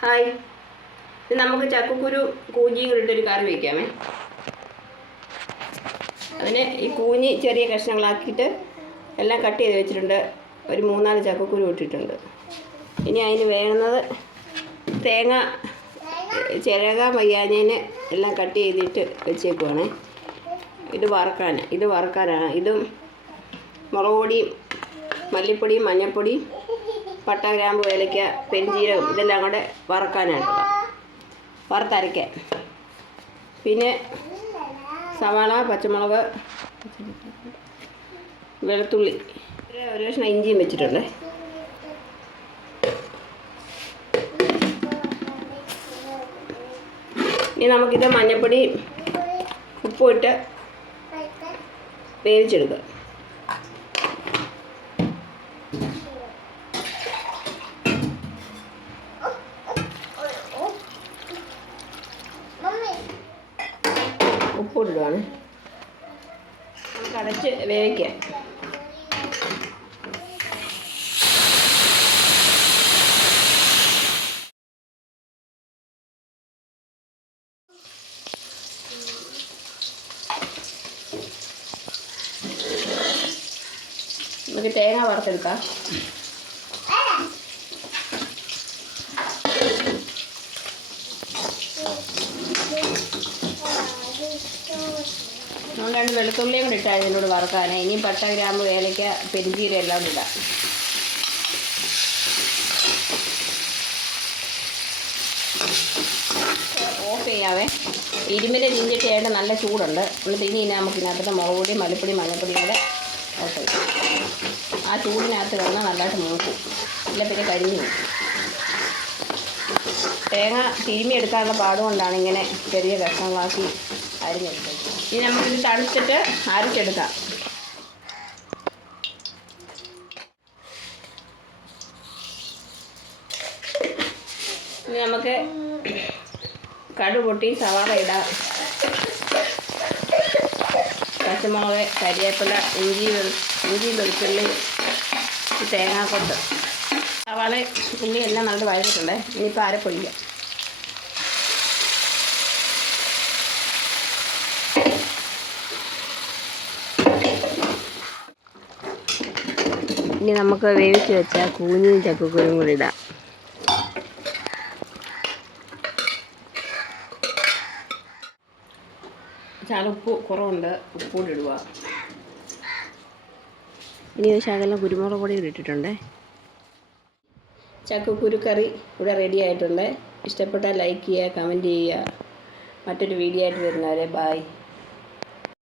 Hi, ഇത് നമുക്ക് ചക്കക്കുരു കൂഞ്ചിയും കൂടി ഇട്ടൊരു കറി വയ്ക്കാമേ. അതിന് ഈ കൂഞ്ഞി ചെറിയ കഷ്ണങ്ങളാക്കിയിട്ട് എല്ലാം കട്ട് ചെയ്ത് വെച്ചിട്ടുണ്ട്. ഒരു 3-4 ചക്കക്കുരു ഇട്ടിട്ടുണ്ട്. ഇനി അതിന് വേണ്ടുന്നത് തേങ്ങ ചിരകാൻ വയ്യാഞ്ഞതിന് എല്ലാം കട്ട് ചെയ്തിട്ട് വെച്ചേക്കുവാണ്. ഇത് വറക്കാനാണ്. ഇതും മുളക് പൊടിയും മല്ലിപ്പൊടിയും മഞ്ഞൾപ്പൊടിയും പട്ട ഗ്രാമ്പ് ഏലക്ക പെരുംജീരകം ഇതെല്ലാം കൂടെ വറുത്തരയ്ക്കാൻ. പിന്നെ സവാള, പച്ചമുളക്, വെളുത്തുള്ളി, ഒരു കഷ്ണം ഇഞ്ചിയും വെച്ചിട്ടുണ്ട്. ഇനി നമുക്കിത് മഞ്ഞൾപ്പൊടി ഉപ്പും ഇട്ട് വേവിച്ചെടുക്കാം. ഉപ്പിടുവാണ്. നമുക്ക് അടച്ച് വേവിക്കാം. നമുക്ക് തേങ്ങ വറുത്തെടുക്കാം. നമ്മൾ 2 വെളുത്തുള്ളിയും കൂടി ഇട്ടാൽ ഇതിനോട് വറുക്കാൻ. ഇനി പട്ട ഗ്രാമ്പ് ഏലക്ക പെരുംജീരകം എല്ലാം കൂടി ഇടാം. ഓഫ് ചെയ്യാവേ. ഇരുമ്പിൻ്റെ ചീഞ്ചട്ടിയായിട്ട് നല്ല ചൂടുണ്ട്. എന്നിട്ട് ഇനി നമുക്ക് ഇതിനകത്ത് മുളക് പൊടി മല്ലിപ്പൊടി മഞ്ഞൾപ്പൊടിയും കൂടെ ഓഫ് ചെയ്യാം. ആ ചൂടിനകത്ത് കിടന്നാൽ നല്ലതായിട്ട് മൂക്കും. ഇല്ല പിന്നെ കരിഞ്ഞു പോകും. തേങ്ങ തിരുമ്മിയെടുക്കാനുള്ള പാടുകൊണ്ടാണ് ഇങ്ങനെ ചെറിയ കഷ്ണങ്ങളാക്കി അരിഞ്ഞെടുത്തത്. ഇനി നമുക്കിത് തണുത്തിട്ട് അരച്ചെടുക്കാം. ഇനി നമുക്ക് കടുക് പൊട്ടി സവാള ഇടാം. പച്ചമുളക്, കരിവേപ്പില, ഇഞ്ചി വെളുത്തുള്ളി, തേങ്ങാക്കൊത്ത്, സവാള ഉള്ളി എല്ലാം നല്ല വഴറ്റിട്ടുണ്ട്. ഇനിയിപ്പോൾ അരപ്പൊഴിക്കാം. ഇനി നമുക്ക് വേവിച്ച് വെച്ച കൂഞ്ഞിയും ചക്കക്കുരും കൂടി ഇടാം. ഉപ്പ് കുറവുണ്ട്, ഉപ്പുകൂടി ഇടുക. ഇനി ഒരു ശകലം കുരുമുളക് പൊടി ഇട്ടിട്ടുണ്ട്. ചക്കക്കുരു കറി ഇവിടെ റെഡി ആയിട്ടുണ്ട്. ഇഷ്ടപ്പെട്ടാൽ ലൈക്ക് ചെയ്യുക, കമൻറ്റ് ചെയ്യുക. മറ്റൊരു വീഡിയോ ആയിട്ട് വരുന്നവരെ ബായ്.